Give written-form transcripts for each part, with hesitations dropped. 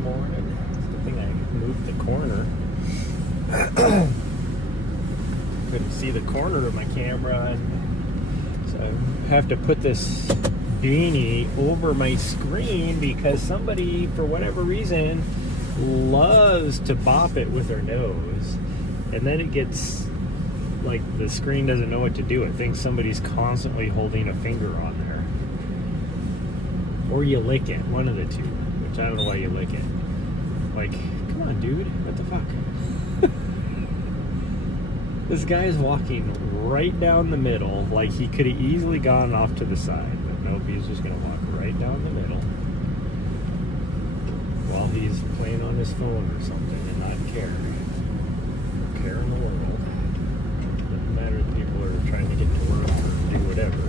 morning. Good thing I moved the corner. Couldn't see the corner of my camera, and so I have to put this beanie over my screen because somebody, for whatever reason, loves to bop it with their nose, and then it gets like the screen doesn't know what to do. It thinks somebody's constantly holding a finger on there, or you lick it, one of the two, which I don't know why you lick it. Like, come on, dude, what the fuck? This guy is walking right down the middle, like he could have easily gone off to the side, but nope, he's just gonna walk right down the middle while he's playing on his phone or something and not care in the world. Doesn't matter if people are trying to get to work or do whatever.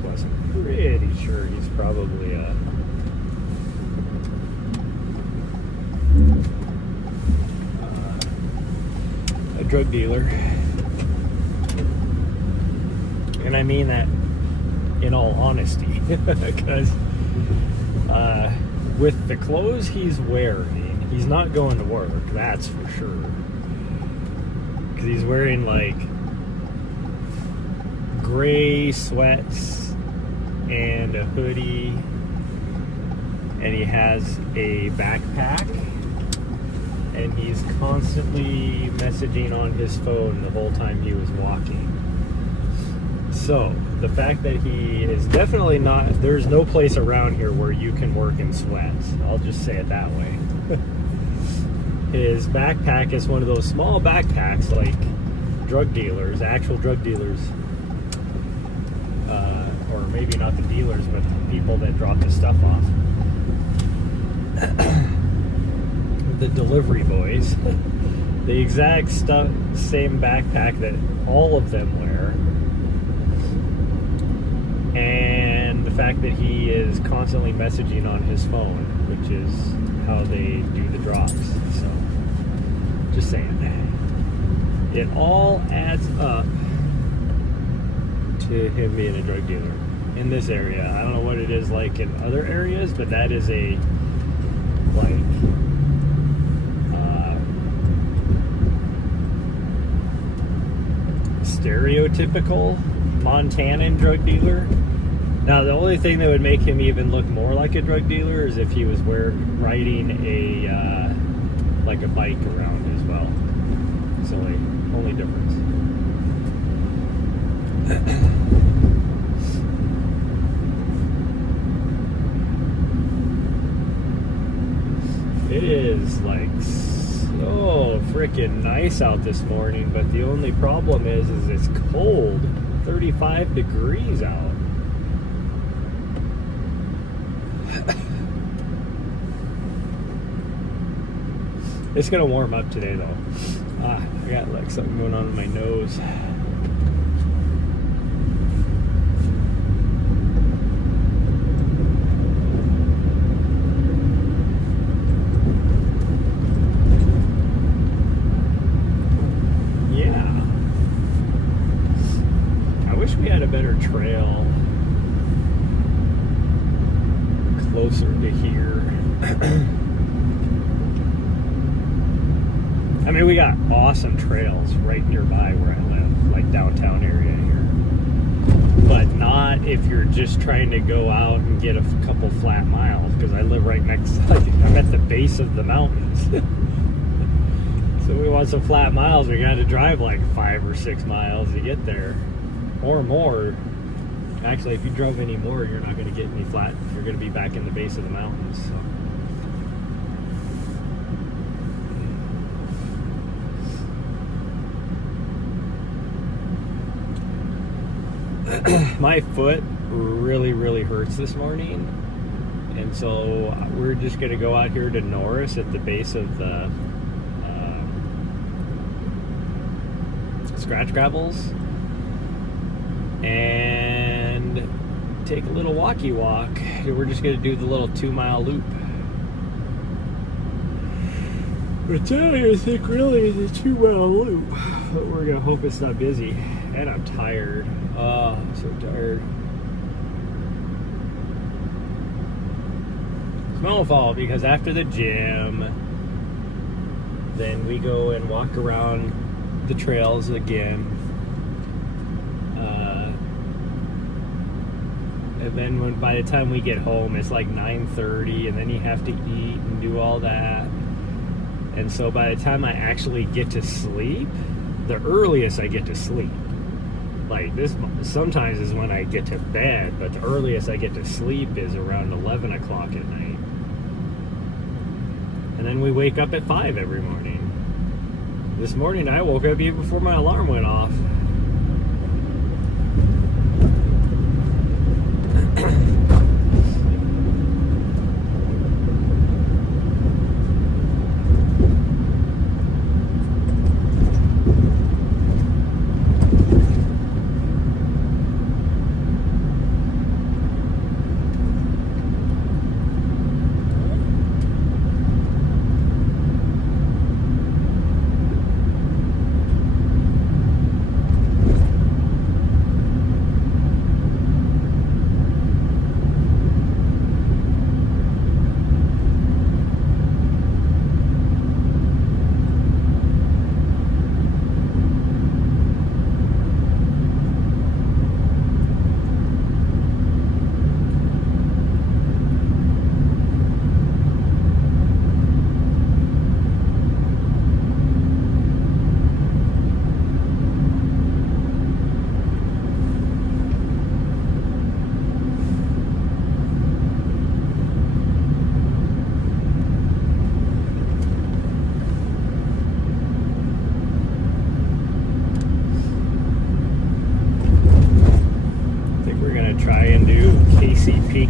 Plus, I'm pretty sure he's probably a drug dealer. And I mean that in all honesty, because with the clothes he's wearing, he's not going to work, that's for sure. Because he's wearing like gray sweats and a hoodie, and he has a backpack, and he's constantly messaging on his phone the whole time he was walking. So the fact that he is definitely not, there's no place around here where you can work in sweats, I'll just say it that way. His backpack is one of those small backpacks like drug dealers, actual drug dealers, or maybe not the dealers, but the people that drop the stuff off. The delivery boys. The exact same backpack that all of them wear. And the fact that he is constantly messaging on his phone, which is how they do the drops. So, just saying. It all adds up to him being a drug dealer in this area. I don't know what it is like in other areas, but that is a, like, stereotypical Montanan drug dealer. Now, the only thing that would make him even look more like a drug dealer is if he was riding a like a bike around as well. It's the only difference. It is like so freaking nice out this morning, but the only problem is it's cold. 35 degrees out. It's gonna warm up today though. I got like something going on in my nose. We had a better trail closer to here. I mean, we got awesome trails right nearby where I live, like downtown area here. But not if you're just trying to go out and get a couple flat miles, because I live right next, I'm at the base of the mountains. So we want some flat miles, we got to drive like 5 or 6 miles to get there. Or more. Actually, if you drove any more, you're not going to get any flat. You're going to be back in the base of the mountains. So. My foot really hurts this morning, and so we're just going to go out here to Norris at the base of the scratch gravels and take a little walkie walk. We're just going to do the little 2-mile loop, which I think really is a 2-mile loop, but we're going to hope it's not busy. And I'm tired. Oh, I'm so tired. won't fall because after the gym, then we go and walk around the trails again. And then by the time we get home, it's like 9:30, and then you have to eat and do all that. And so by the time I actually get to sleep, the earliest I get to sleep, like this sometimes is when I get to bed, but the earliest I get to sleep is around 11 o'clock at night. And then we wake up at 5 every morning. This morning I woke up even before my alarm went off.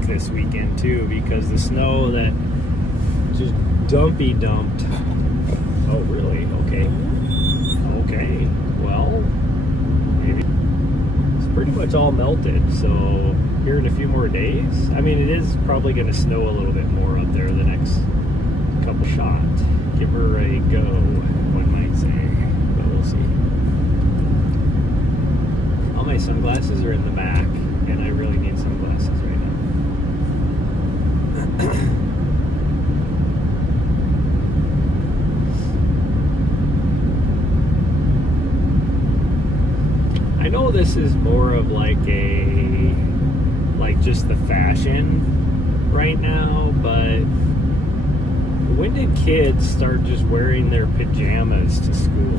This weekend too, because the snow that just dumped. Oh really? Okay, well, maybe it's pretty much all melted, so here in a few more days, I mean, it is probably going to snow a little bit more up there the next couple shots. Give her a go, one might say, but we'll see. All my sunglasses are in the back, and I really need sunglasses right now. I know this is more of like just the fashion right now, but when did kids start just wearing their pajamas to school?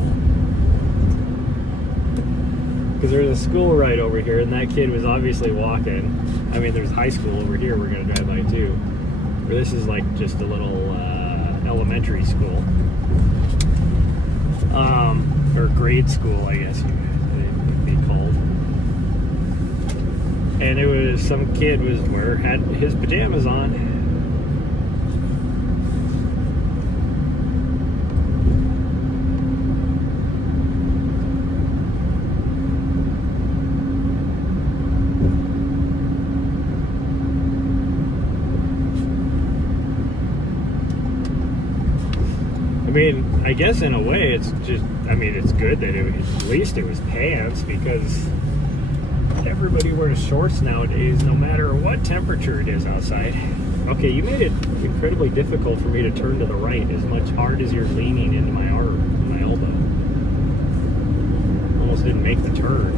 Because there's a school right over here, and that kid was obviously walking. I mean, there's high school over here we're going to drive by too. Or this is like just a little elementary school. Or grade school, I guess it would be called. And it was, some kid had his pajamas on. I mean, I guess in a way it's just, I mean, it's good that at least it was pants, because everybody wears shorts nowadays no matter what temperature it is outside. Okay, you made it incredibly difficult for me to turn to the right as much hard as you're leaning into my arm, my elbow. Almost didn't make the turn.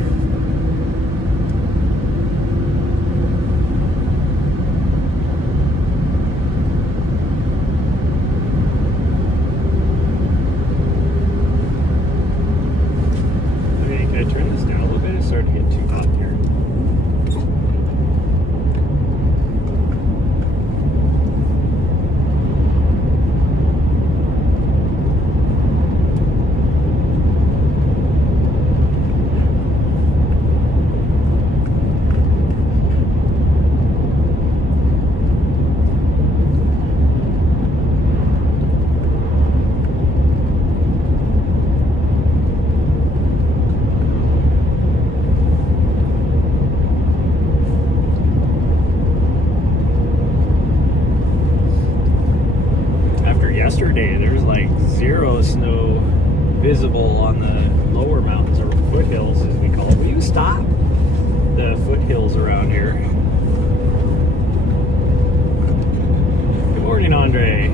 Yesterday there was like zero snow visible on the lower mountains, or foothills as we call it. Will you stop? The foothills around here. Good Andre?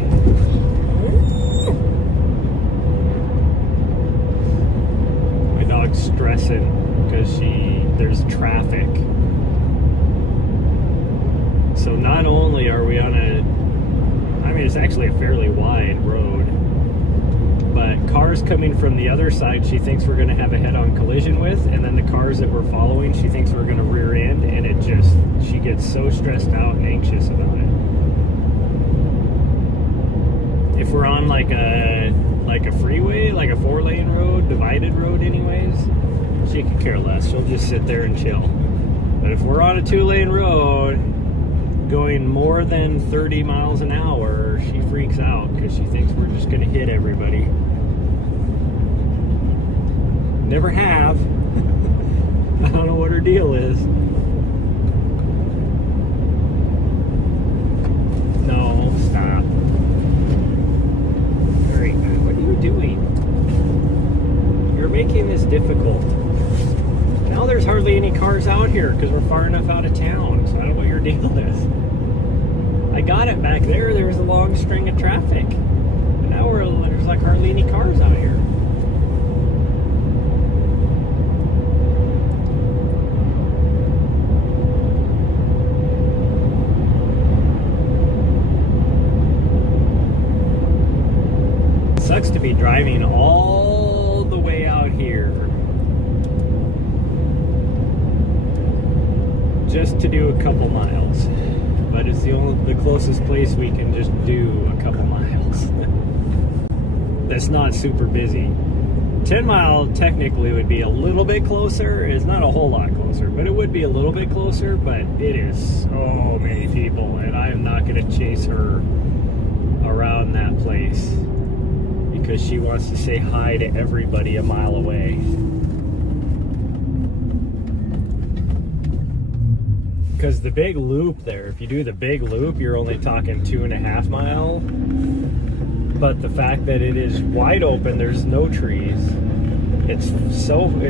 My dog's stressing because there's traffic. So not only are we on I mean, it's actually a fairly wide road, but cars coming from the other side, she thinks we're going to have a head-on collision with, and then the cars that we're following, she thinks we're going to rear end, and she gets so stressed out and anxious about it. If we're on like a freeway, like a 4-lane road, divided road anyways, she could care less. She'll just sit there and chill. But if we're on a 2-lane road going more than 30 miles an hour, she freaks out because she thinks we're just going to hit everybody. Never have. I don't know what her deal is. No, stop. Very good. What are you doing? You're making this difficult. Now there's hardly any cars out here because we're far enough out of town. So I don't know what your deal is. I got it back there. There was a long string of traffic. But now there's like hardly any cars out here. It sucks to be driving all the way out here just to do a couple miles. But it's the closest place we can just do a couple miles. That's not super busy. 10 mile technically would be a little bit closer. It's not a whole lot closer, but it would be a little bit closer. But it is so many people, and I am not going to chase her around that place because she wants to say hi to everybody a mile away. Because the big loop there, if you do the big loop, you're only talking 2.5 miles. But the fact that it is wide open, there's no trees. It's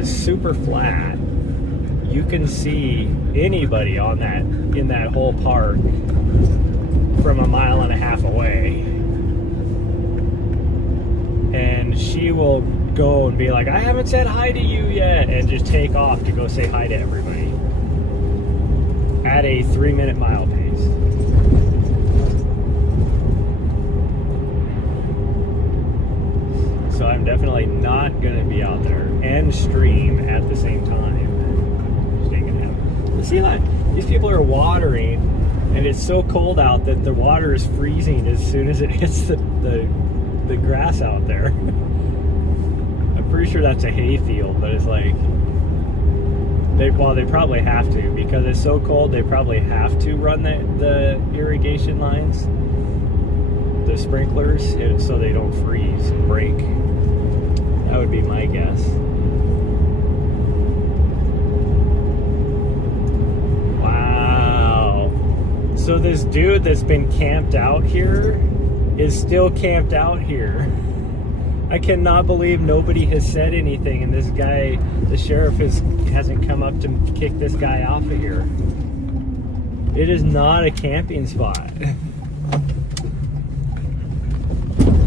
super flat. You can see anybody in that whole park from 1.5 miles away. And she will go and be like, I haven't said hi to you yet, and just take off to go say hi to everybody. At a 3-minute mile pace. So I'm definitely not going to be out there and stream at the same time. Just ain't gonna happen. See, like, these people are watering, and it's so cold out that the water is freezing as soon as it hits the grass out there. I'm pretty sure that's a hay field, but it's like, they probably have to, because it's so cold. They probably have to run the irrigation lines, the sprinklers, so they don't freeze and break. That would be my guess. Wow. So this dude that's been camped out here is still camped out here. I cannot believe nobody has said anything, and this guy, the sheriff, hasn't come up to kick this guy off of here. It is not a camping spot.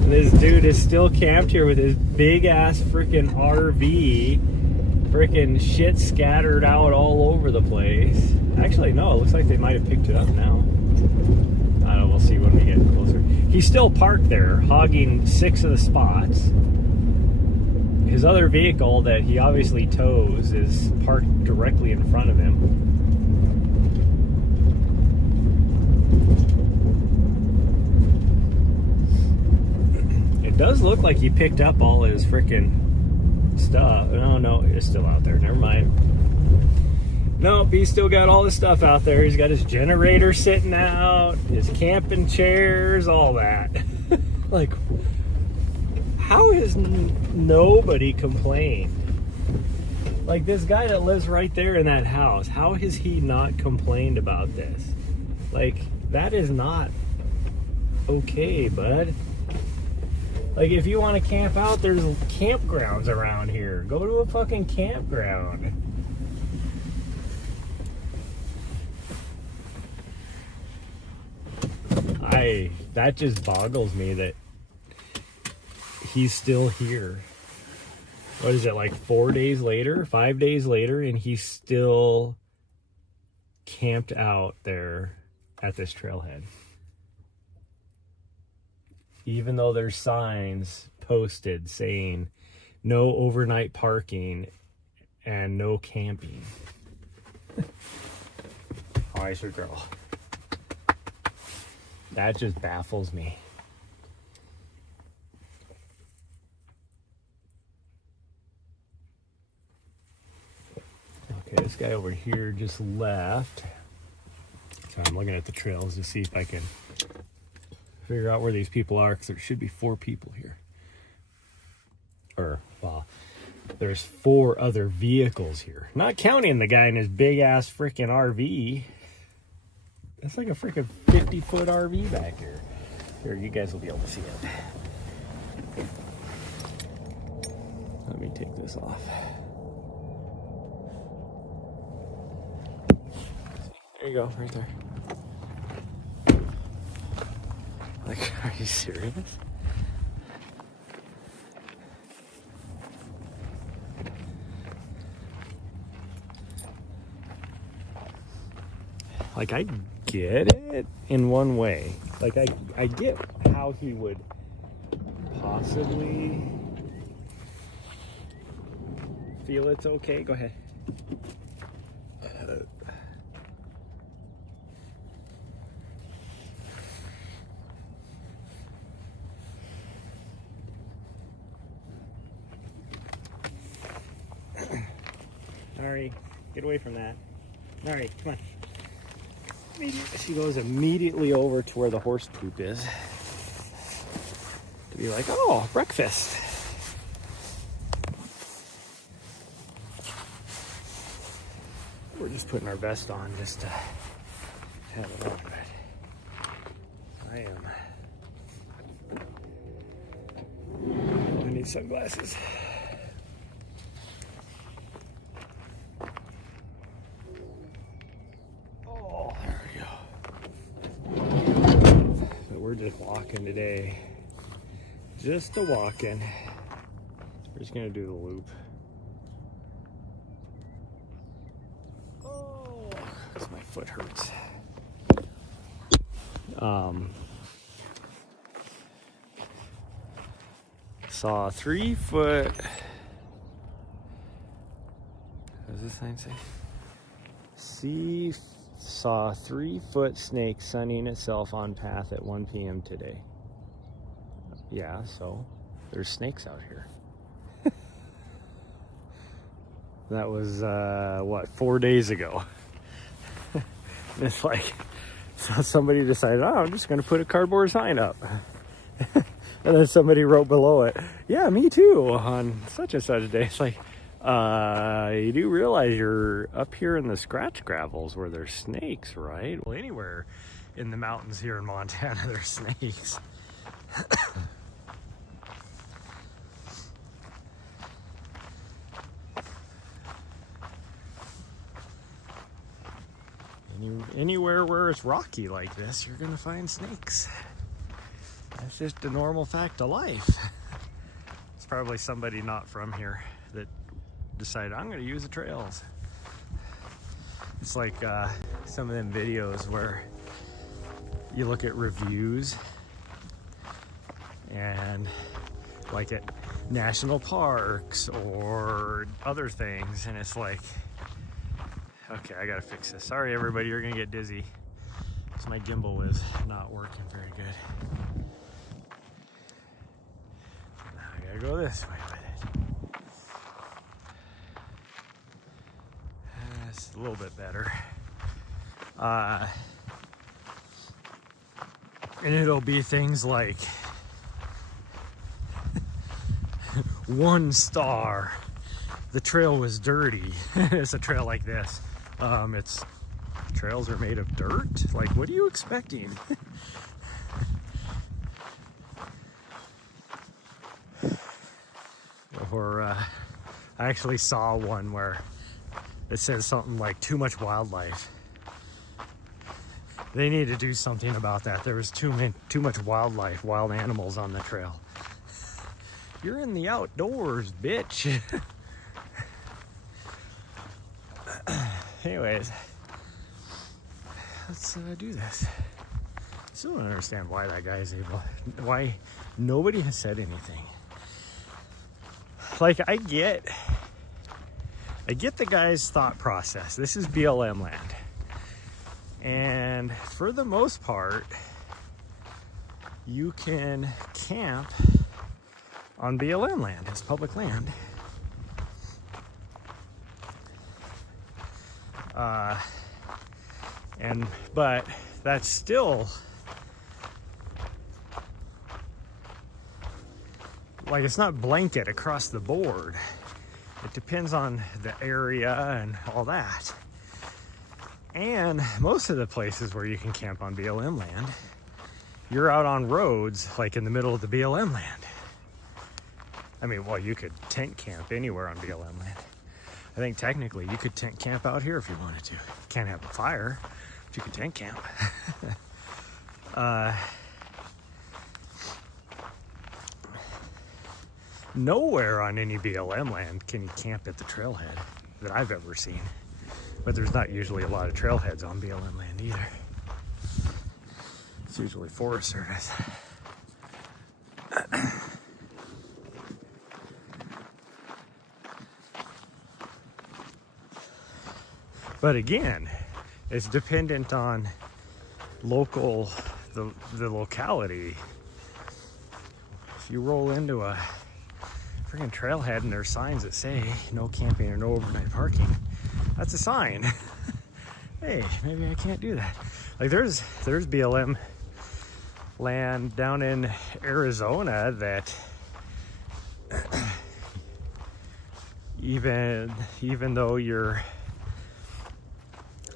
This dude is still camped here with his big ass freaking RV, freaking shit scattered out all over the place. Actually, no, it looks like they might have picked it up now. I don't know, we'll see when we get closer. He's still parked there, hogging 6 of the spots. His other vehicle that he obviously tows is parked directly in front of him. It does look like he picked up all his freaking stuff. No, it's still out there. Never mind. Nope, he's still got all his stuff out there. He's got his generator sitting out, his camping chairs, all that. Like, how has nobody complained? Like, this guy that lives right there in that house, how has he not complained about this? Like, that is not okay, bud. Like, if you want to camp out, there's campgrounds around here. Go to a fucking campground. that just boggles me that he's still here. What is it, like 4 days later, 5 days later, and he's still camped out there at this trailhead. Even though there's signs posted saying no overnight parking and no camping. Oyster girl. That just baffles me. Okay, this guy over here just left. So I'm looking at the trails to see if I can figure out where these people are, because there should be 4 people here. Or, well, there's 4 other vehicles here. Not counting the guy in his big ass freaking RV. That's like a freaking 50-foot RV back here. Here, you guys will be able to see it. Let me take this off. There you go, right there. Like, are you serious? Like, I get it in one way. Like, I get how he would possibly feel it's okay. Go ahead. Nahri, get away from that. Nahri, come on. She goes immediately over to where the horse poop is to be like, oh, breakfast. We're just putting our vest on just to have it on, but I need sunglasses. We're just walking today. Just a walking. We're just gonna do the loop. Oh, because my foot hurts. Saw a 3 foot. What does this sign say? Saw a 3 foot snake sunning itself on path at 1 p.m. today. Yeah, so there's snakes out here. That was, what, 4 days ago. It's like, so somebody decided, oh, I'm just going to put a cardboard sign up. And then somebody wrote below it, yeah, me too, on such and such a day. It's like, you do realize you're up here in the scratch gravels where there's snakes, right? Well, anywhere in the mountains here in Montana, there's snakes. Anywhere where it's rocky like this, you're gonna find snakes. That's just a normal fact of life. It's probably somebody not from here that decided, I'm gonna use the trails. It's like some of them videos where you look at reviews and like at national parks or other things, and it's like, okay, I gotta fix this. Sorry everybody, you're gonna get dizzy because my gimbal is not working very good. Now I gotta go this way with it. It's a little bit better. And it'll be things like 1 star. The trail was dirty. It's a trail like this. Trails are made of dirt. Like, what are you expecting? Or I actually saw one where it says something like too much wildlife. They need to do something about that. There was too much wildlife, wild animals on the trail. You're in the outdoors, bitch. Anyways, let's do this. Still don't understand why that guy is able, why nobody has said anything. Like, I get the guy's thought process. This is BLM land. And for the most part, you can camp on BLM land. It's public land. But that's still, like, it's not blanket across the board. It depends on the area and all that. And most of the places where you can camp on BLM land, you're out on roads, like in the middle of the BLM land. I mean, well, you could tent camp anywhere on BLM land. I think technically you could tent camp out here if you wanted to. You can't have a fire, but you could tent camp. Nowhere on any BLM land can you camp at the trailhead that I've ever seen. But there's not usually a lot of trailheads on BLM land either. It's usually Forest Service. But again, it's dependent on the locality. If you roll into a freaking trailhead and there's signs that say no camping or no overnight parking, that's a sign. Hey, maybe I can't do that. Like, there's BLM land down in Arizona that even though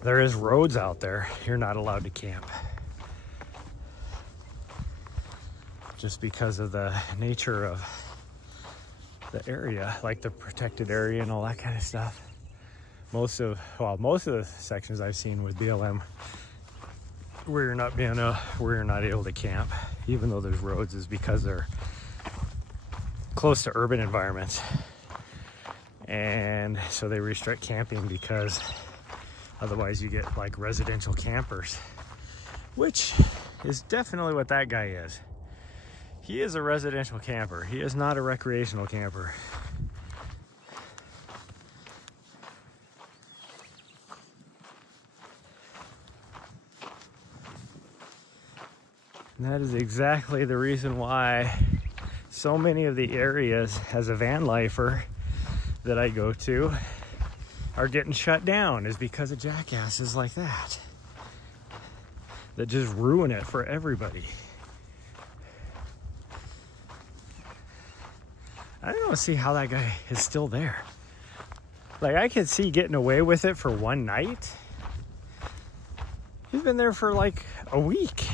there is roads out there, you're not allowed to camp. Just because of the nature of the area, like the protected area and all that kind of stuff. Most of the sections I've seen with BLM where you're not able to camp, even though there's roads, is because they're close to urban environments. And so they restrict camping because otherwise you get like residential campers, which is definitely what that guy is. He is a residential camper. He is not a recreational camper. And that is exactly the reason why so many of the areas as a van lifer that I go to are getting shut down, is because of jackasses like that just ruin it for everybody. I don't see how that guy is still there. Like, I could see getting away with it for one night. He's been there for like a week.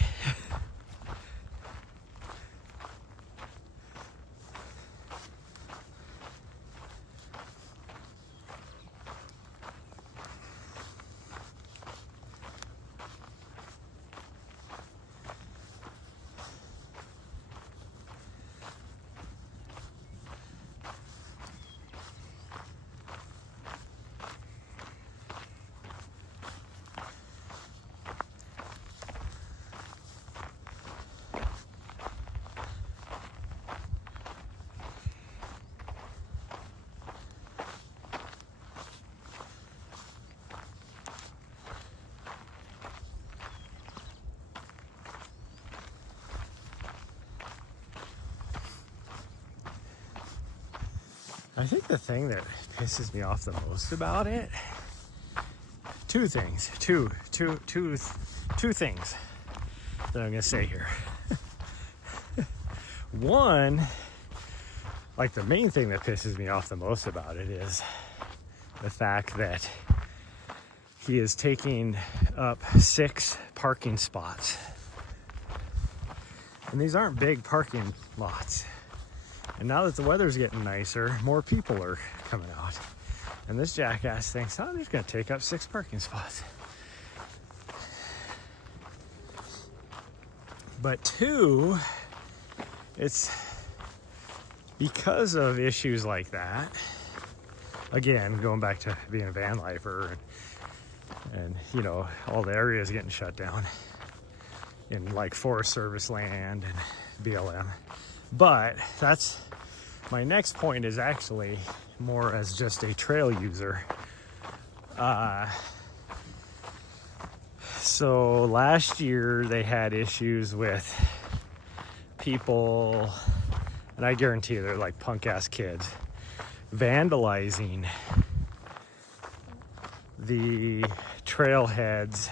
I think the thing that pisses me off the most about it, two things that I'm gonna say here. One, like, the main thing that pisses me off the most about it is the fact that he is taking up 6 parking spots. And these aren't big parking lots. And now that the weather's getting nicer, more people are coming out. And this jackass thinks, oh, I'm just gonna take up 6 parking spots. But two, it's because of issues like that. Again, going back to being a van lifer and you know, all the areas getting shut down in like Forest Service land and BLM. But that's my next point, is actually more as just a trail user. So last year they had issues with people, and I guarantee you they're like punk ass kids, vandalizing the trailheads,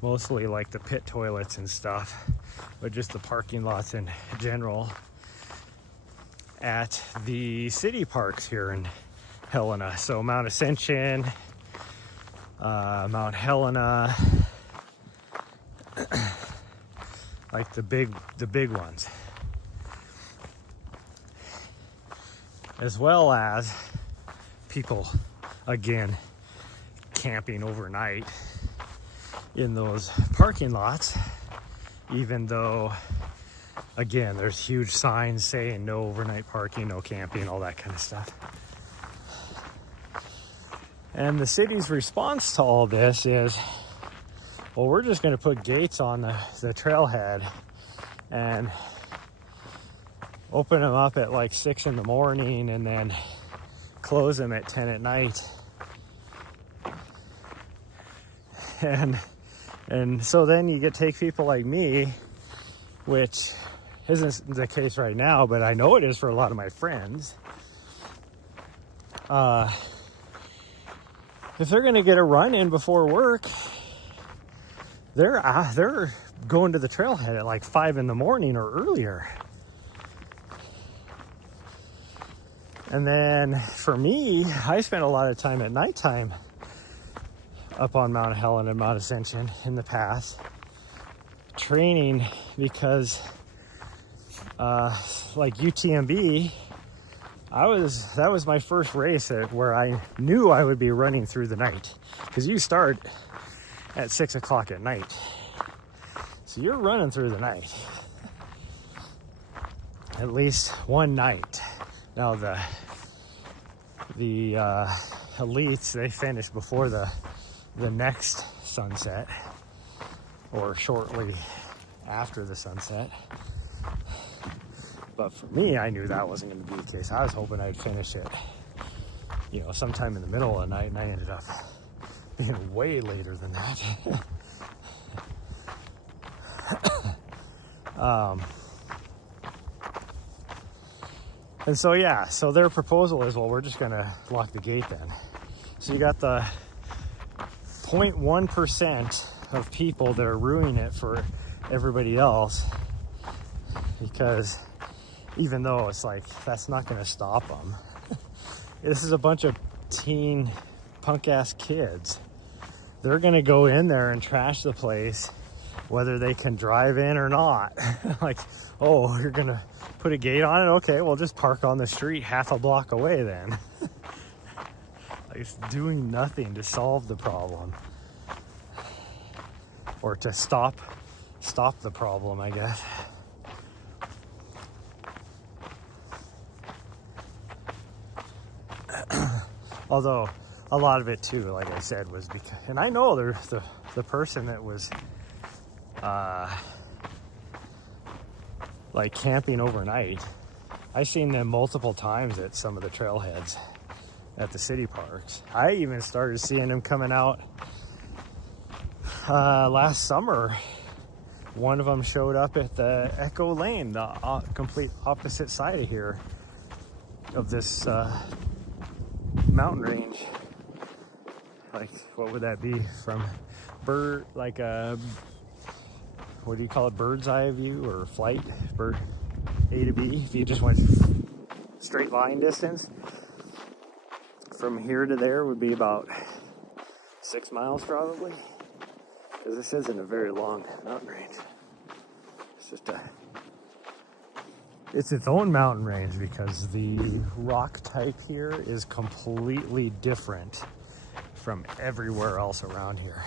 mostly like the pit toilets and stuff, but just the parking lots in general at the city parks here in Helena. So Mount Ascension, Mount Helena, like the big ones, as well as people again camping overnight in those parking lots, even though again there's huge signs saying no overnight parking, no camping, all that kind of stuff. And the city's response to all this is, well, we're just going to put gates on the trailhead and open them up at like 6 in the morning and then close them at 10 at night. And so then you take people like me, which isn't the case right now, but I know it is for a lot of my friends. If they're going to get a run in before work, they're going to the trailhead at like 5 in the morning or earlier. And then for me, I spent a lot of time at nighttime up on Mount Helen and Mount Ascension in the past, training, because like UTMB, that was my first race where I knew I would be running through the night, because you start at 6 o'clock at night, so you're running through the night at least one night. Now the elites, they finish before the next sunset or shortly after the sunset. But for me, I knew that wasn't going to be the case. I was hoping I'd finish it, you know, sometime in the middle of the night, and I ended up being way later than that. And so, yeah, so their proposal is, well, we're just going to lock the gate then. So you got the 0.1% of people that are ruining it for everybody else, because even though it's like, that's not going to stop them. This is a bunch of teen punk ass kids. They're going to go in there and trash the place, whether they can drive in or not. Like, oh, you're going to put a gate on it? Okay, well, just park on the street half a block away then. Like, it's doing nothing to solve the problem, or to stop the problem, I guess. Although a lot of it too, like I said, was because, and I know the person that was like camping overnight, I've seen them multiple times at some of the trailheads at the city parks. I even started seeing them coming out last summer. One of them showed up at the Echo Lane, the complete opposite side of here, of this mountain range. Like, what would that be from like a, what do you call it, bird's eye view or flight, bird A to B, if you just went straight line distance from here to there would be about 6 miles probably, because this isn't a very long mountain range. It's just it's its own mountain range, because the rock type here is completely different from everywhere else around here.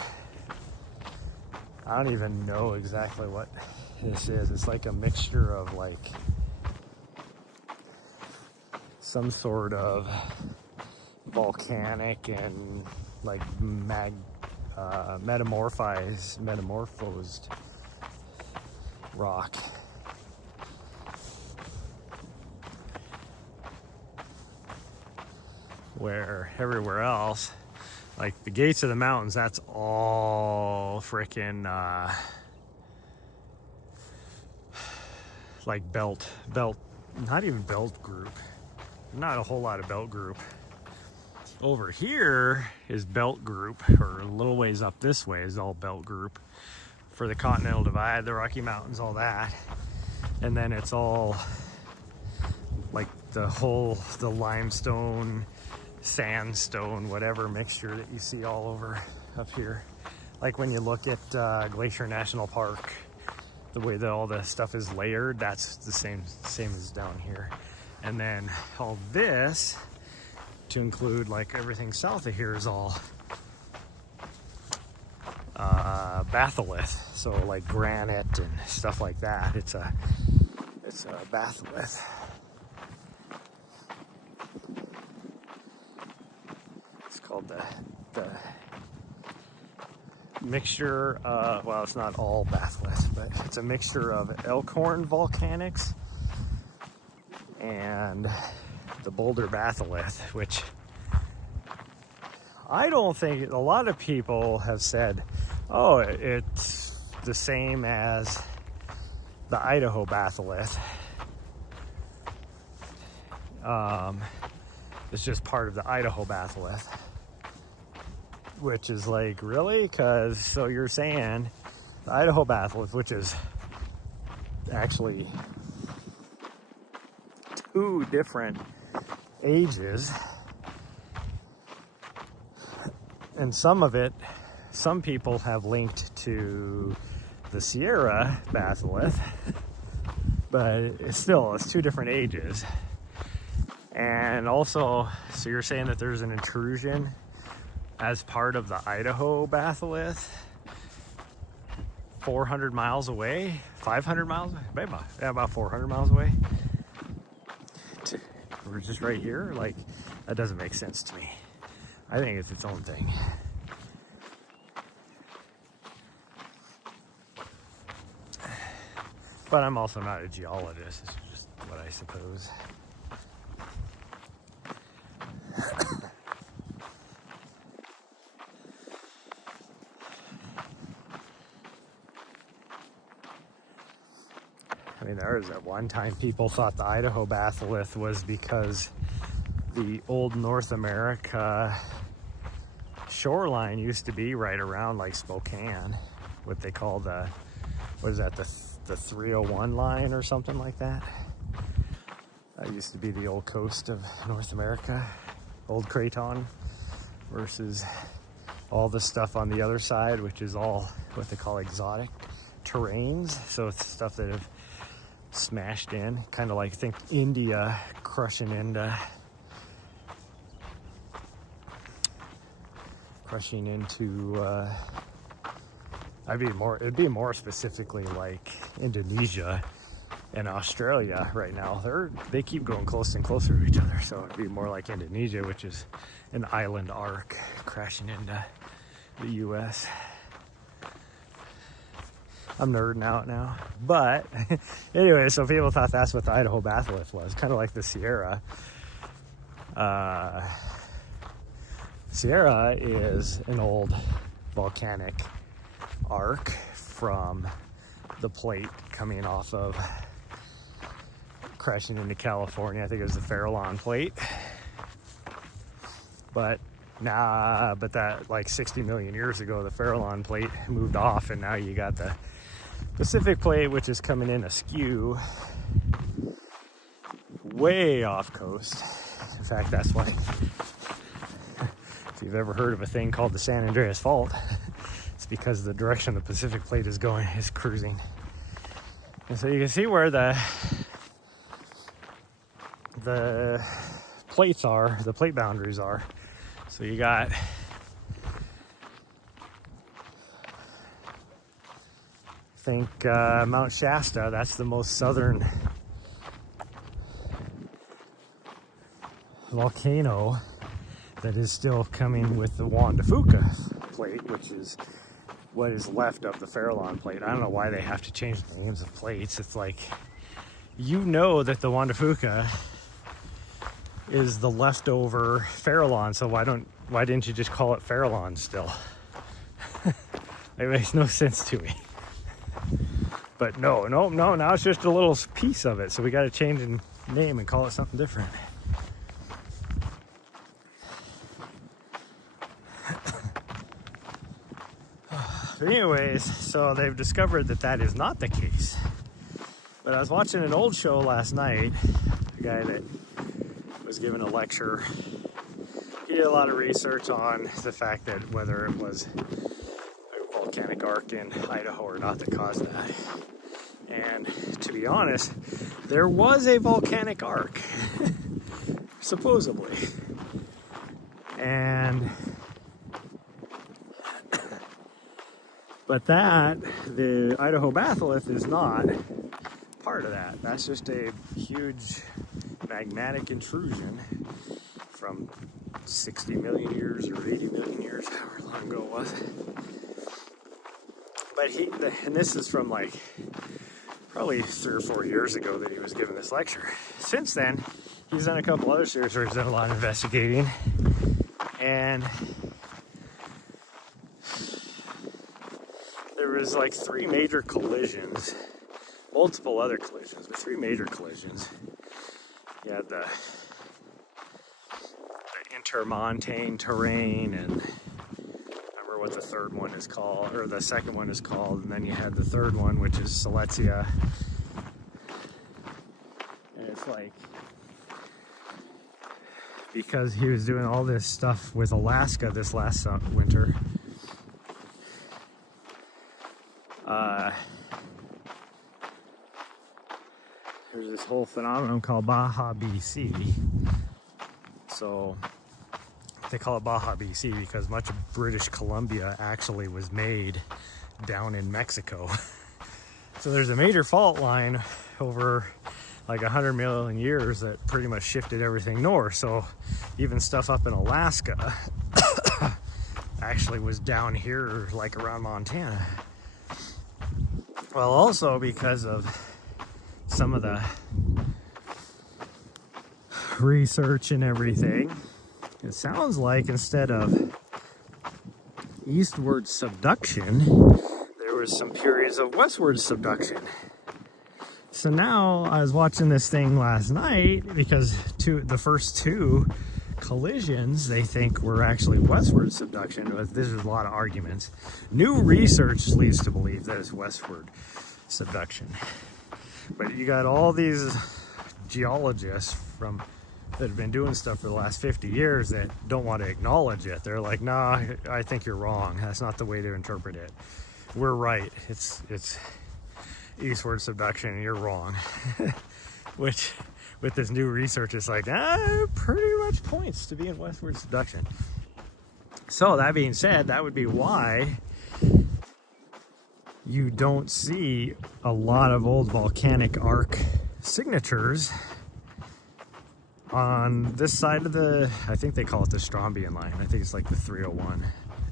I don't even know exactly what this is. It's like a mixture of like some sort of volcanic and like metamorphosed rock. Where everywhere else, like the gates of the mountains, that's all frickin' like belt, not even belt group. Not a whole lot of belt group. Over here is belt group, or a little ways up this way is all belt group for the Continental Divide, the Rocky Mountains, all that. And then it's all like the limestone, sandstone, whatever mixture that you see all over up here. Like when you look at Glacier National Park, the way that all the stuff is layered, that's the same as down here. And then all this, to include like everything south of here, is all batholith. So like granite and stuff like that. It's a batholith. It's called the mixture. Well, it's not all batholith, but it's a mixture of Elkhorn volcanics and the Boulder batholith, which I don't think, a lot of people have said, oh, it's the same as the Idaho batholith. It's just part of the Idaho batholith, which is like, really? Because so you're saying the Idaho batholith, which is actually two different ages, and some people have linked to the Sierra batholith, but it's two different ages. And also, so you're saying that there's an intrusion as part of the Idaho batholith 400 miles away, 500 miles away, about 400 miles away. We're just right here. Like, that doesn't make sense to me. I think it's its own thing. But I'm also not a geologist. It's just what I suppose. I mean, there was at one time people thought the Idaho batholith was because the old North America shoreline used to be right around like Spokane, what they call the 301 line or something like that. That used to be the old coast of North America, old Craton, versus all the stuff on the other side, which is all what they call exotic terrains. So it's stuff that have smashed in, kind of like, think India crushing into it'd be more specifically like Indonesia and Australia right now. They keep going closer and closer to each other, so it'd be more like Indonesia, which is an island arc crashing into the US. I'm nerding out now, but anyway, so people thought that's what the Idaho batholith was, kind of like the Sierra. Sierra is an old volcanic arc from the plate coming off of crashing into California. I think it was the Farallon plate. But that like 60 million years ago, the Farallon plate moved off, and now you got the Pacific plate, which is coming in askew, way off coast. In fact, that's why, if you've ever heard of a thing called the San Andreas Fault, it's because the direction the Pacific plate is going is cruising. And so you can see where the plates are, the plate boundaries are. So you got think Mount Shasta, that's the most southern volcano that is still coming with the Juan de Fuca plate, which is what is left of the Farallon plate. I don't know why they have to change the names of plates. It's like, you know that the Juan de Fuca is the leftover Farallon, so why didn't you just call it Farallon still? It makes no sense to me. But no, now it's just a little piece of it, so we got to change the name and call it something different. But anyways, so they've discovered that that is not the case. But I was watching an old show last night, a guy that was giving a lecture. He did a lot of research on the fact that whether it was a volcanic arc in Idaho or not that caused that. And to be honest, there was a volcanic arc, supposedly. But the Idaho batholith is not part of that. That's just a huge magmatic intrusion from 60 million years or 80 million years, however long ago it was. But and this is from like probably 3 or 4 years ago that he was giving this lecture. Since then, he's done a couple other series where he's done a lot of investigating, and there was like 3 major collisions, multiple other collisions, but 3 major collisions. You had the intermontane terrain, and I remember what the third one is called, or the second one is called, and then you had the third one, which is Silesia. And it's like, because he was doing all this stuff with Alaska this last winter, there's this whole phenomenon called Baja BC. So they call it Baja BC because much of British Columbia actually was made down in Mexico. So there's a major fault line over like 100 million years that pretty much shifted everything north. So even stuff up in Alaska actually was down here, like around Montana. Well, also because of some of the research and everything, it sounds like instead of eastward subduction, there was some periods of westward subduction. So now I was watching this thing last night because the first 2 collisions they think were actually westward subduction, but there's a lot of arguments. New research leads to believe that it's westward subduction. But you got all these geologists that have been doing stuff for the last 50 years that don't want to acknowledge it. They're like, nah, I think you're wrong. That's not the way to interpret it. We're right. It's eastward subduction and you're wrong. Which, with this new research, it's like, pretty much points to being westward subduction. So that being said, that would be why you don't see a lot of old volcanic arc signatures on this side of I think they call it the Strombian line. I think it's like the 301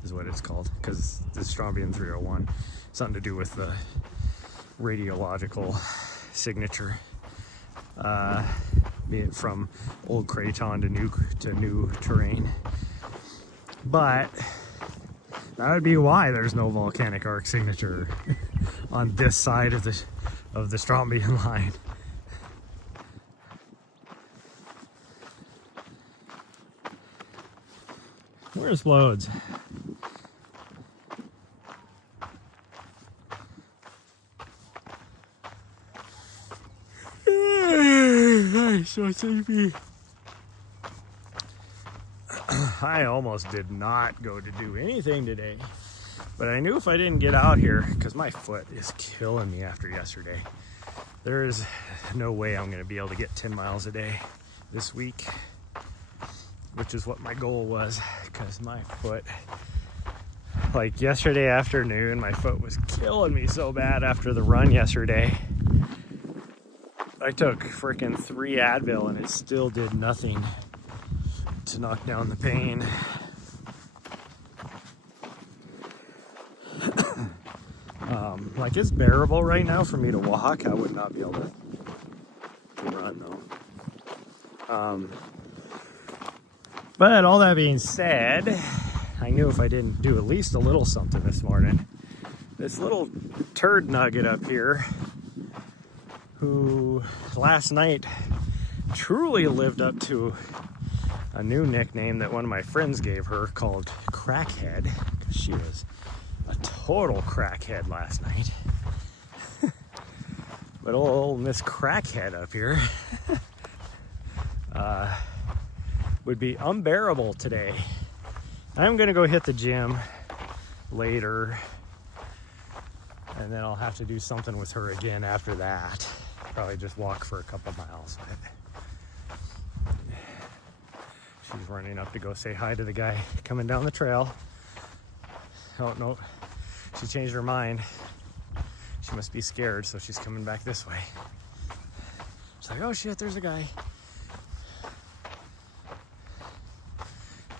is what it's called, because the Strombian 301, something to do with the radiological signature, be it from old craton to new terrain. But that would be why there's no volcanic arc signature on this side of the Strombian line. Where's Loads? So sleepy. I almost did not go to do anything today, but I knew if I didn't get out here, because my foot is killing me after yesterday, there's no way I'm going to be able to get 10 miles a day this week, which is what my goal was, because my foot Like yesterday afternoon, my foot was killing me so bad after the run yesterday. I took freaking 3 Advil and it still did nothing to knock down the pain. Like it's bearable right now for me to walk. I would not be able to run though. But all that being said, I knew if I didn't do at least a little something this morning, this little turd nugget up here, who last night truly lived up to a new nickname that one of my friends gave her called Crackhead, because she was a total crackhead last night. But old Miss Crackhead up here would be unbearable today. I'm gonna go hit the gym later, and then I'll have to do something with her again after that. Probably just walk for a couple miles. But she's running up to go say hi to the guy coming down the trail. Oh no, she changed her mind. She must be scared, so she's coming back this way. She's like, oh shit, there's a guy.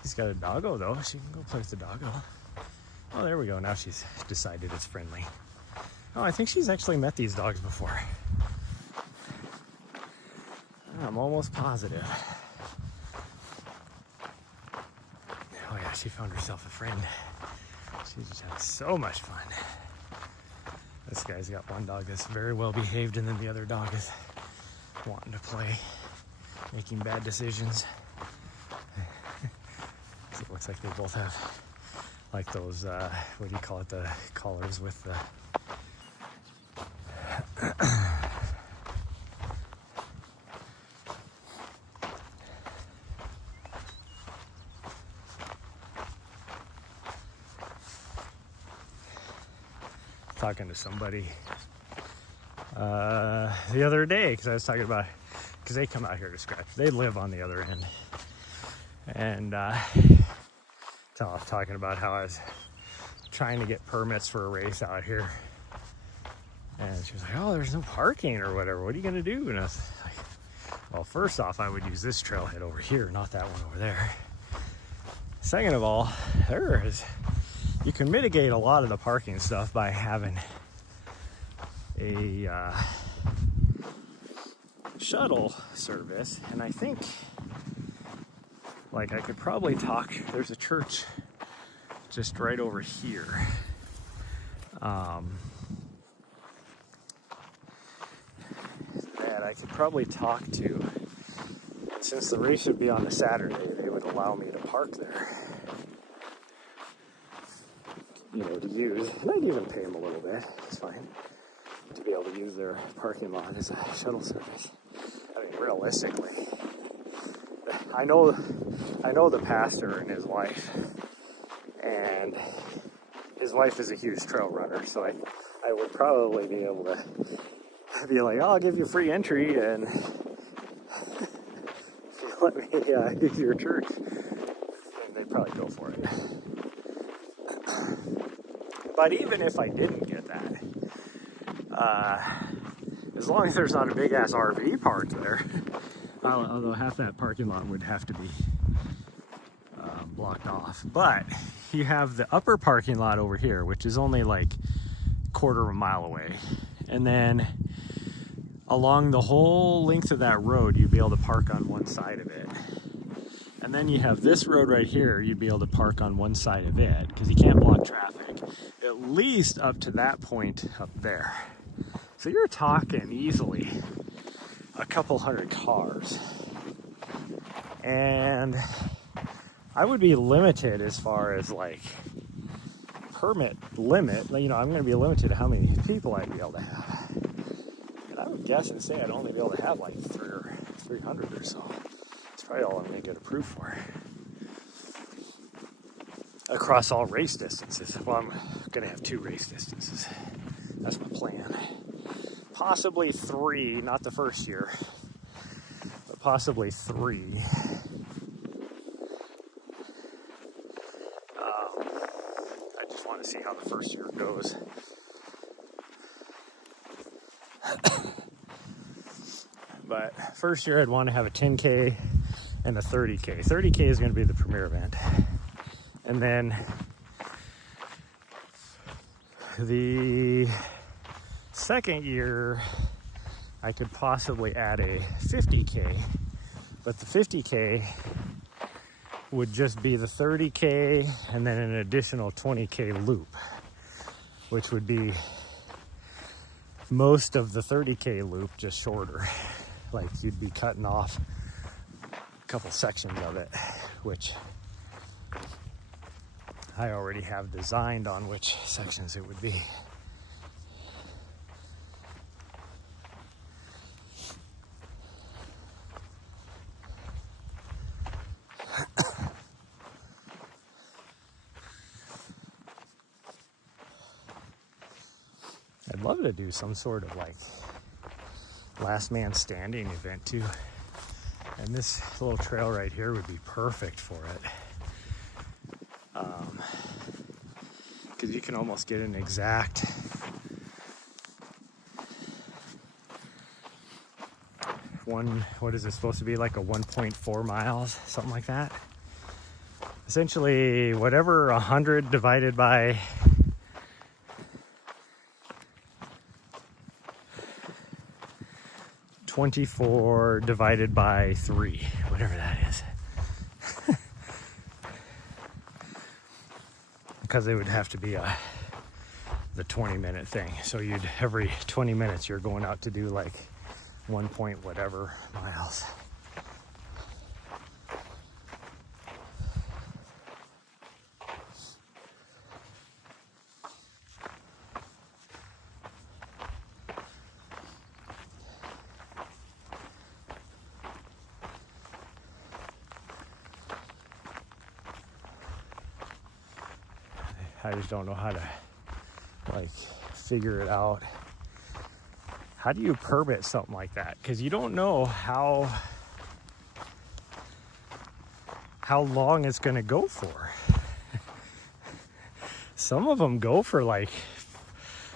He's got a doggo though. She can go play with the doggo. Oh, there we go. Now she's decided it's friendly. Oh, I think she's actually met these dogs before. I'm almost positive. Oh yeah, she found herself a friend. She's just having so much fun. This guy's got one dog that's very well behaved, and then the other dog is wanting to play, making bad decisions. It looks like they both have like those, what do you call it, the collars with the talking to somebody the other day, because I was talking about, because they come out here to scratch. They live on the other end. And I was talking about how I was trying to get permits for a race out here. And she was like, oh, there's no parking or whatever. What are you going to do? And I was like, well, first off, I would use this trailhead over here, not that one over there. Second of all, you can mitigate a lot of the parking stuff by having a shuttle service. And I think, like, I could probably talk, there's a church just right over here. That I could probably talk to. Since the race would be on a Saturday, they would allow me to park there. You know, to use. And I'd even pay them a little bit. It's fine. To be able to use their parking lot as a shuttle service. I mean, realistically, I know the pastor and his wife, and his wife is a huge trail runner, so I would probably be able to be like, oh, I'll give you free entry, and if you let me use your church, and they'd probably go for it. But even if I didn't get that, as long as there's not a big ass RV parked there, although half that parking lot would have to be blocked off. But you have the upper parking lot over here, which is only like a quarter of a mile away. And then along the whole length of that road, you'd be able to park on one side of it. And then you have this road right here, you'd be able to park on one side of it, because you can't block traffic, at least up to that point up there. So you're talking easily a couple hundred cars. And I would be limited as far as like permit limit. You know, I'm going to be limited to how many people I'd be able to have. And I would guess and say I'd only be able to have like 300 or so. That's probably all I'm going to get approved for. Across all race distances. Well, I'm going to have 2 race distances. That's my plan. Possibly 3, not the first year, but possibly 3. I just goes. But first year I'd want to have a 10K and a 30K. 30K is going to be the premier event. And then the second year I could possibly add a 50K, but the 50K would just be the 30K and then an additional 20K loop, which would be most of the 30K loop, just shorter. Like you'd be cutting off a couple sections of it, which I already have designed on which sections it would be. I'd love to do some sort of like last man standing event too. And this little trail right here would be perfect for it. Because you can almost get an exact what is it supposed to be, like a 1.4 miles, something like that. Essentially, whatever 100 divided by 24 divided by 3, whatever that is. Because it would have to be the 20-minute thing. So you'd every 20 minutes you're going out to do like 1 point whatever miles. I just don't know how to like figure it out. How do you permit something like that? Because you don't know how long it's going to go for. Some of them go for like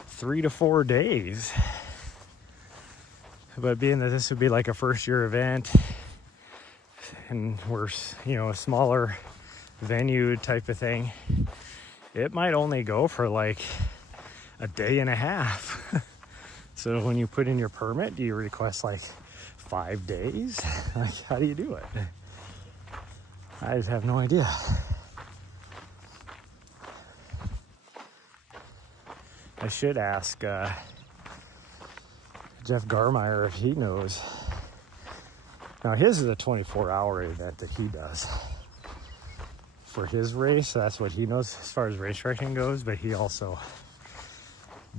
3 to 4 days. But being that this would be like a first year event and we're, you know, a smaller venue type of thing, it might only go for like a day and a half. So when you put in your permit, do you request like 5 days? Like, how do you do it? I just have no idea. I should ask Jeff Garmeyer if he knows. Now his is a 24-hour event that he does for his race. That's what he knows as far as race directing goes, but he also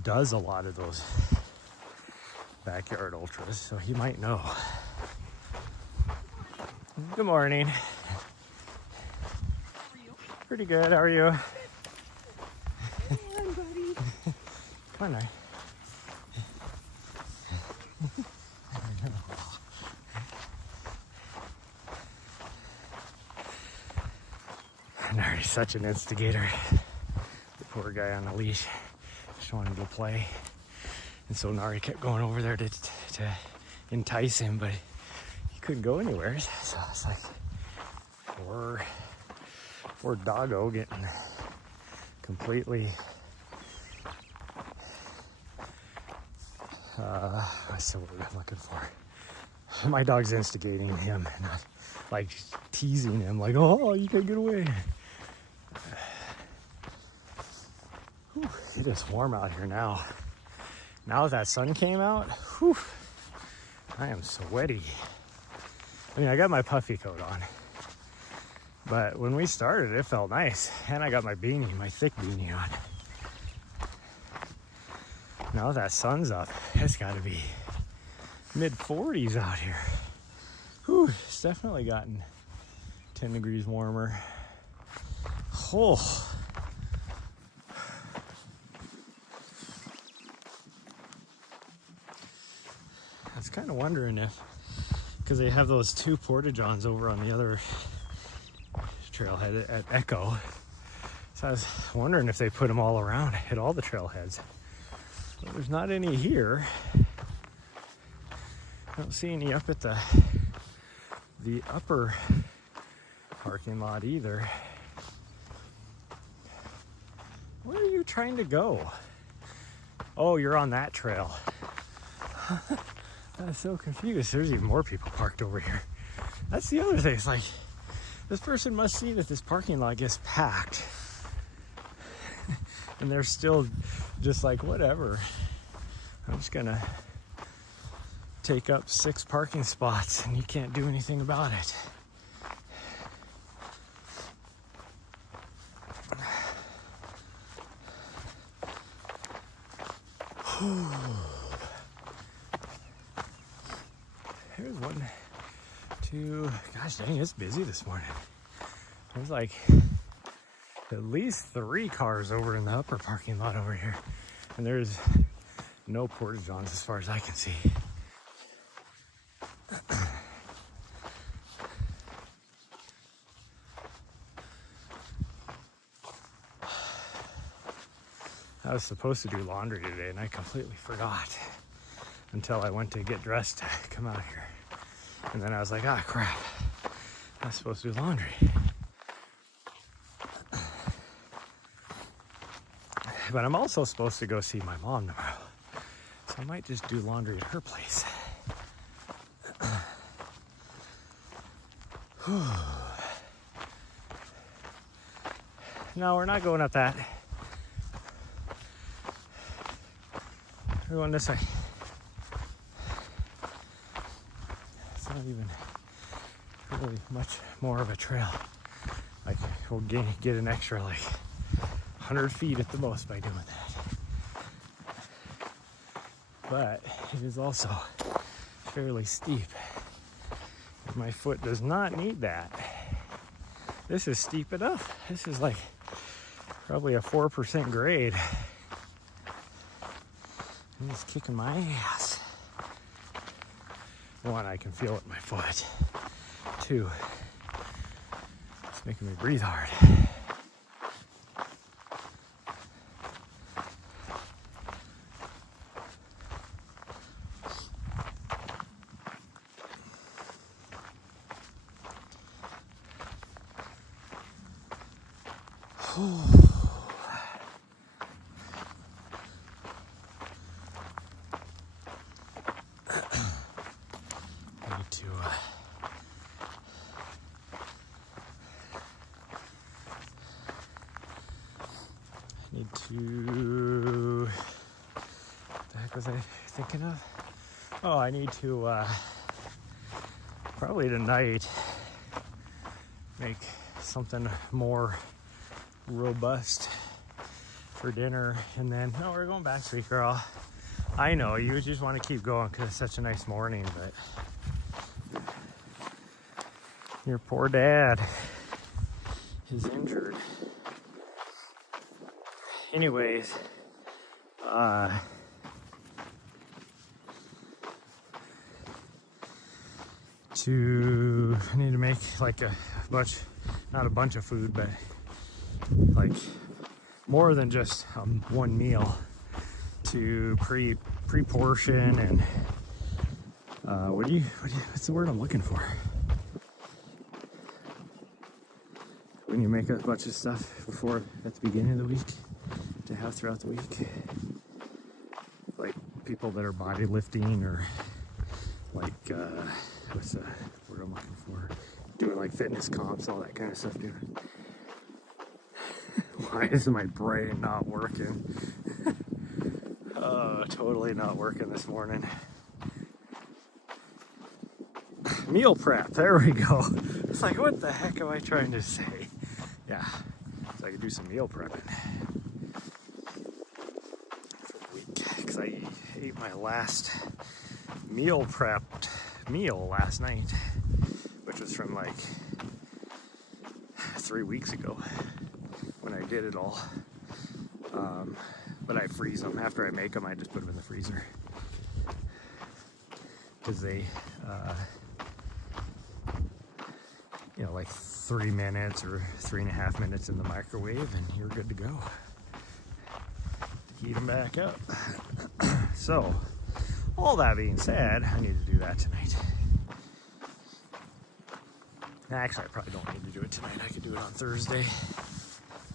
does a lot of those backyard ultras, so he might know. Good morning. How are you? Pretty good. How are you? Come on, buddy. Come on, Nahri. Nahri's such an instigator. The poor guy on the leash, just wanted to play. And so Nahri kept going over there to entice him, but he couldn't go anywhere. So it's like, poor doggo getting completely, what's the word I'm looking for? My dog's instigating him, not like teasing him, like, oh, you can't get away. Whew, it is warm out here now. Now that sun came out, whew, I am sweaty. I mean, I got my puffy coat on, but when we started, it felt nice. And I got my beanie, my thick beanie on. Now that sun's up, it's gotta be mid-40s out here. Whew, it's definitely gotten 10 degrees warmer. Oh. I was kind of wondering if, because they have those 2 porta-johns over on the other trailhead at Echo, So I was wondering if they put them all around at all the trailheads. But there's not any here. I don't see any up at the upper parking lot either. Where are you trying to go? Oh, you're on that trail. I was so confused. There's even more people parked over here. That's the other thing. It's like, this person must see that this parking lot gets packed. And they're still just like, whatever. I'm just gonna take up 6 parking spots and you can't do anything about it. Here's 1, 2, gosh dang, it's busy this morning. There's like at least 3 cars over in the upper parking lot over here. And there's no porta-johns as far as I can see. I was supposed to do laundry today and I completely forgot until I went to get dressed to come out here. And then I was like, ah, crap, I was supposed to do laundry. But I'm also supposed to go see my mom tomorrow. So I might just do laundry at her place. No, we're not going up that. We're going this way. It's not even really much more of a trail. Like, we'll get an extra like 100 feet at the most by doing that. But it is also fairly steep. My foot does not need that. This is steep enough. This is like probably a 4% grade. I'm just kicking my ass. 1, I can feel it in my foot. 2, it's making me breathe hard. Need to, what the heck was I thinking of? Oh, I need to, probably tonight, make something more robust for dinner. And then, no, we're going back this week, girl. I know, you just want to keep going because it's such a nice morning, but your poor dad is injured. Anyways, I need to make like a bunch, not a bunch of food, but like more than just one meal to pre-portion and what's the word I'm looking for? When you make a bunch of stuff before at the beginning of the week to have throughout the week, like people that are body lifting or like what's the word I'm looking for? Doing like fitness comps, all that kind of stuff, dude. Why is my brain not working? Totally not working this morning. Meal prep, there we go. It's like, what the heck am I trying to say? Yeah, so I could do some meal prepping for the week, because I ate my last meal prepped meal last night, which was from like 3 weeks ago when I did it all. But I freeze them. After I make them, I just put them in the freezer because they you know, like 3 minutes or 3.5 minutes in the microwave, and you're good to go. Heat them back up. So, all that being said, I need to do that tonight. Actually, I probably don't need to do it tonight. I could do it on Thursday,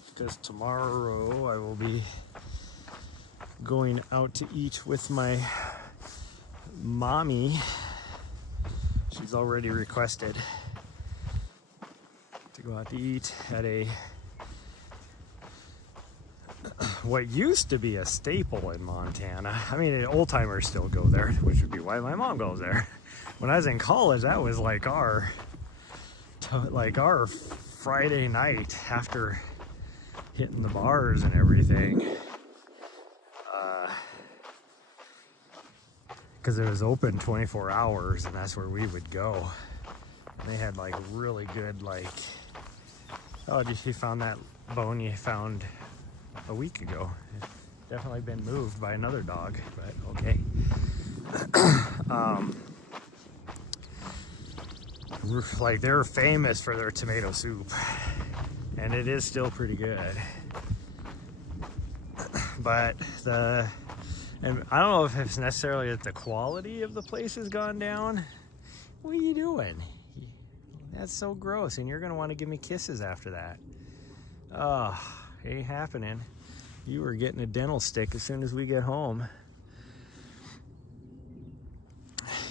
because tomorrow I will be going out to eat with my mommy. She's already requested to go out to eat at a what used to be a staple in Montana. I mean, old timers still go there, which would be why my mom goes there. When I was in college, that was like our Friday night after hitting the bars and everything. Because it was open 24 hours, and that's where we would go. And they had like really good, like, oh, you found that bone you found a week ago. It's definitely been moved by another dog, but okay. Like, they're famous for their tomato soup, and it is still pretty good. But and I don't know if it's necessarily that the quality of the place has gone down. What are you doing? That's so gross, and you're gonna want to give me kisses after that. Oh, ain't happening. You were getting a dental stick as soon as we get home.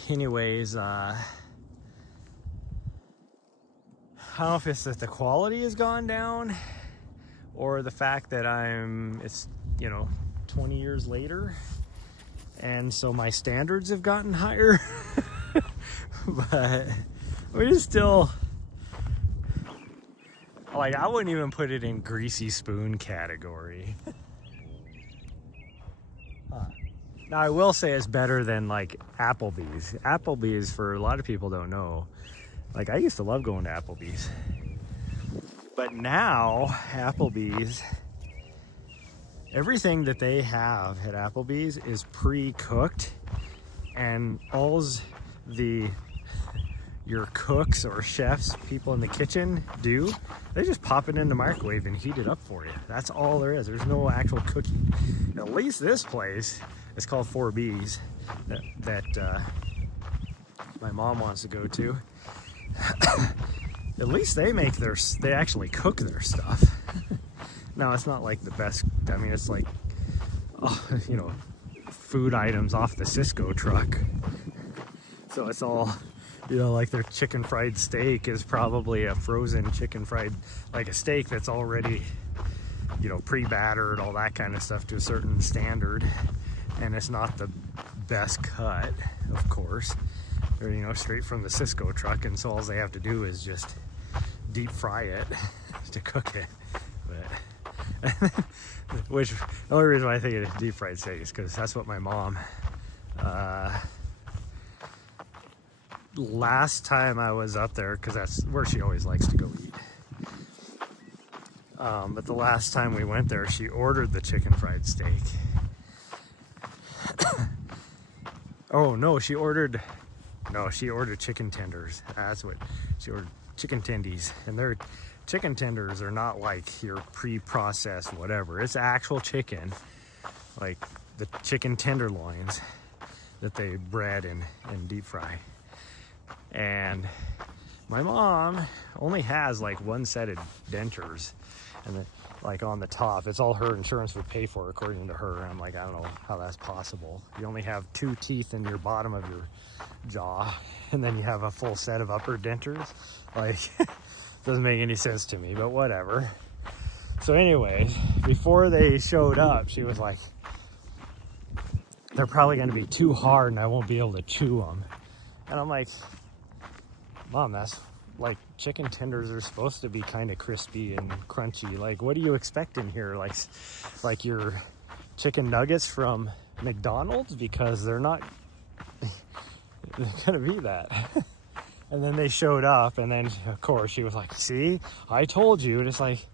Anyways, I don't know if it's that the quality has gone down, or the fact that it's, you know, 20 years later, and so my standards have gotten higher. But we just still, like, I wouldn't even put it in greasy spoon category. Now, I will say it's better than like Applebee's. Applebee's, for a lot of people don't know, like, I used to love going to Applebee's, but now Applebee's, everything that they have at Applebee's is pre-cooked, and your cooks or chefs, people in the kitchen do, they just pop it in the microwave and heat it up for you. That's all there is. There's no actual cooking. At least this place, it's called 4B's, that my mom wants to go to. At least they actually cook their stuff. Now, it's not like the best, I mean, it's like, oh, you know, food items off the Cisco truck. So it's all, you know, like their chicken fried steak is probably a frozen chicken fried, like a steak that's already, you know, pre-battered, all that kind of stuff to a certain standard. And it's not the best cut, of course. They're, you know, straight from the Cisco truck, and so all they have to do is just deep fry it to cook it. But which, the only reason why I think it is deep fried steak is because that's what my mom, last time I was up there, because that's where she always likes to go eat. But the last time we went there, she ordered the chicken fried steak. Oh no, she ordered chicken tenders. That's what she ordered, chicken tendies. And their chicken tenders are not like your pre-processed whatever. It's actual chicken, like the chicken tenderloins that they bread and deep fry. And my mom only has like one set of dentures, and like on the top, it's all her insurance would pay for, according to her. I'm like, I don't know how that's possible. You only have 2 teeth in your bottom of your jaw, and then you have a full set of upper dentures. Like, doesn't make any sense to me, but whatever. So anyway, before they showed up, she was like, they're probably going to be too hard and I won't be able to chew them. And I'm like, Mom, that's like, chicken tenders are supposed to be kind of crispy and crunchy. Like, what do you expect in here? Like your chicken nuggets from McDonald's? Because they're not gonna be that. And then they showed up, and then of course she was like, see, I told you. And it's like,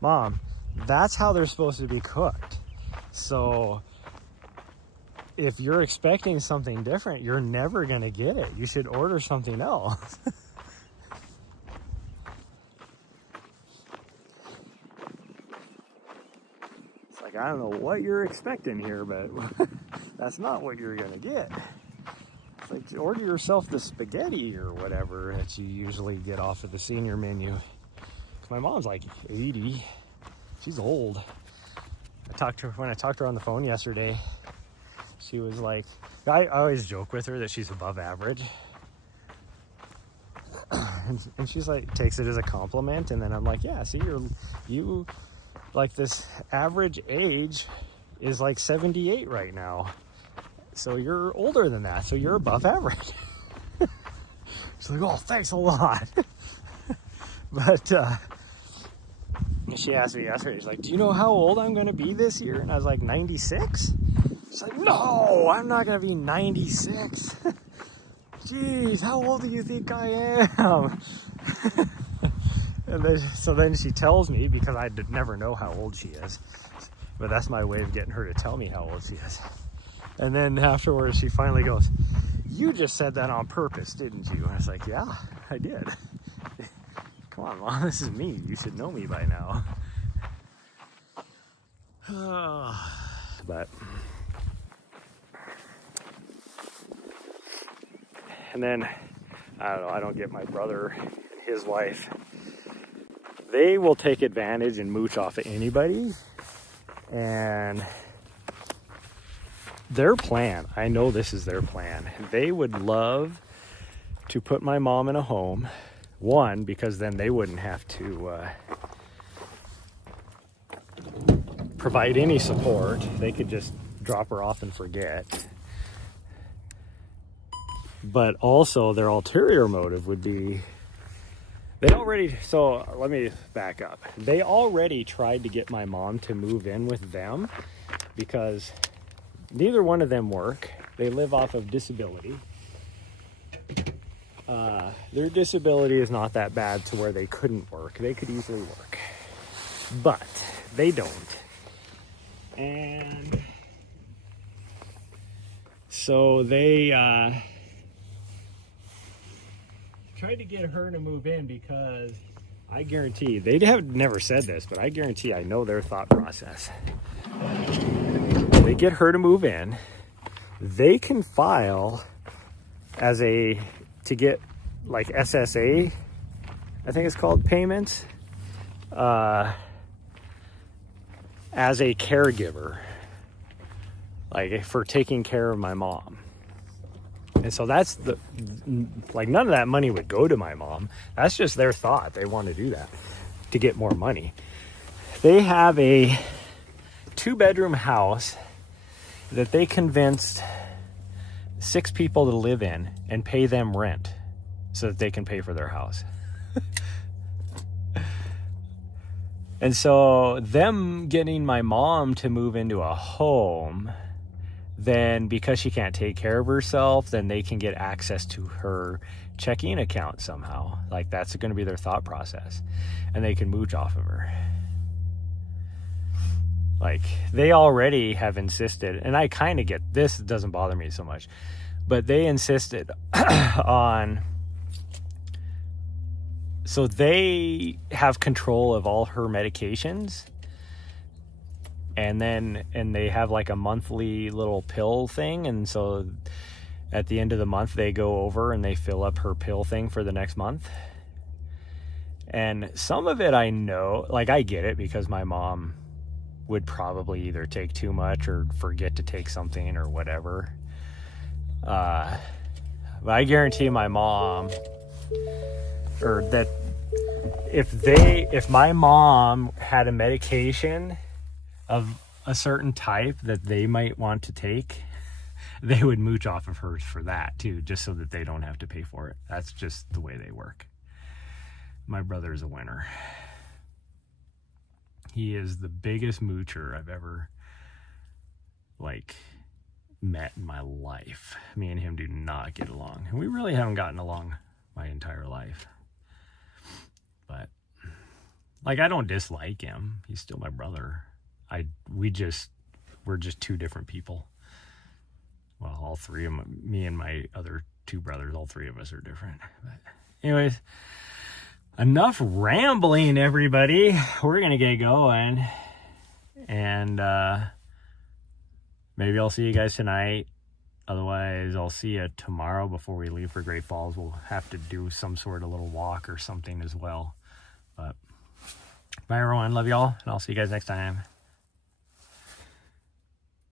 Mom, that's how they're supposed to be cooked. So if you're expecting something different, you're never gonna get it. You should order something else. like, I don't know what you're expecting here, but that's not what you're gonna get. It's like, order yourself the spaghetti or whatever that you usually get off of the senior menu. 'Cause my mom's like 80. She's old. When I talked to her on the phone yesterday, she was like, I always joke with her that she's above average. And she's like, takes it as a compliment. And then I'm like, yeah, see, you like, this average age is like 78 right now. So you're older than that. So you're above average. She's like, oh, thanks a lot. But she asked me yesterday, she's like, do you know how old I'm going to be this year? And I was like, 96? She's like, no, I'm not going to be 96. Jeez, how old do you think I am? And then she tells me, because I never know how old she is, but that's my way of getting her to tell me how old she is. And then afterwards, she finally goes, you just said that on purpose, didn't you? And I was like, yeah, I did. Come on, Mom, this is me. You should know me by now. But, and then, I don't know, I don't get my brother and his wife. They will take advantage and mooch off of anybody. And their plan, I know this is their plan. They would love to put my mom in a home. One, because then they wouldn't have to provide any support. They could just drop her off and forget. But also their ulterior motive would be, so let me back up. They already tried to get my mom to move in with them because neither one of them work. They live off of disability. Their disability is not that bad to where they couldn't work. They could easily work, but they don't. And so they tried to get her to move in because I guarantee, they have never said this, but I guarantee I know their thought process. They get her to move in. They can file to get like SSA, I think it's called, payments, as a caregiver, like for taking care of my mom. And so that's none of that money would go to my mom. That's just their thought. They want to do that to get more money. They have a 2-bedroom house that they convinced 6 people to live in and pay them rent so that they can pay for their house. And so them getting my mom to move into a home, then because she can't take care of herself, then they can get access to her checking account somehow. Like, that's going to be their thought process. And they can mooch off of her. Like, they already have insisted, and I kind of get this, it doesn't bother me so much, but they insisted on, so they have control of all her medications, and they have like a monthly little pill thing, and so at the end of the month they go over and they fill up her pill thing for the next month. And some of it I know, like, I get it, because my mom would probably either take too much or forget to take something or whatever. But I guarantee my mom, or that if my mom had a medication of a certain type that they might want to take, they would mooch off of her for that too, just so that they don't have to pay for it. That's just the way they work. My brother's a winner. He is the biggest moocher I've ever met in my life. Me and him do not get along, and we really haven't gotten along my entire life. But I don't dislike him. He's still my brother. We're just 2 different people. Well, all 3 of them, me and my other 2 brothers, all 3 of us are different. But anyways, enough rambling, everybody. We're gonna get going. And maybe I'll see you guys tonight. Otherwise, I'll see you tomorrow before we leave for Great Falls. We'll have to do some sort of little walk or something as well. But bye, everyone. Love y'all, and I'll see you guys next time.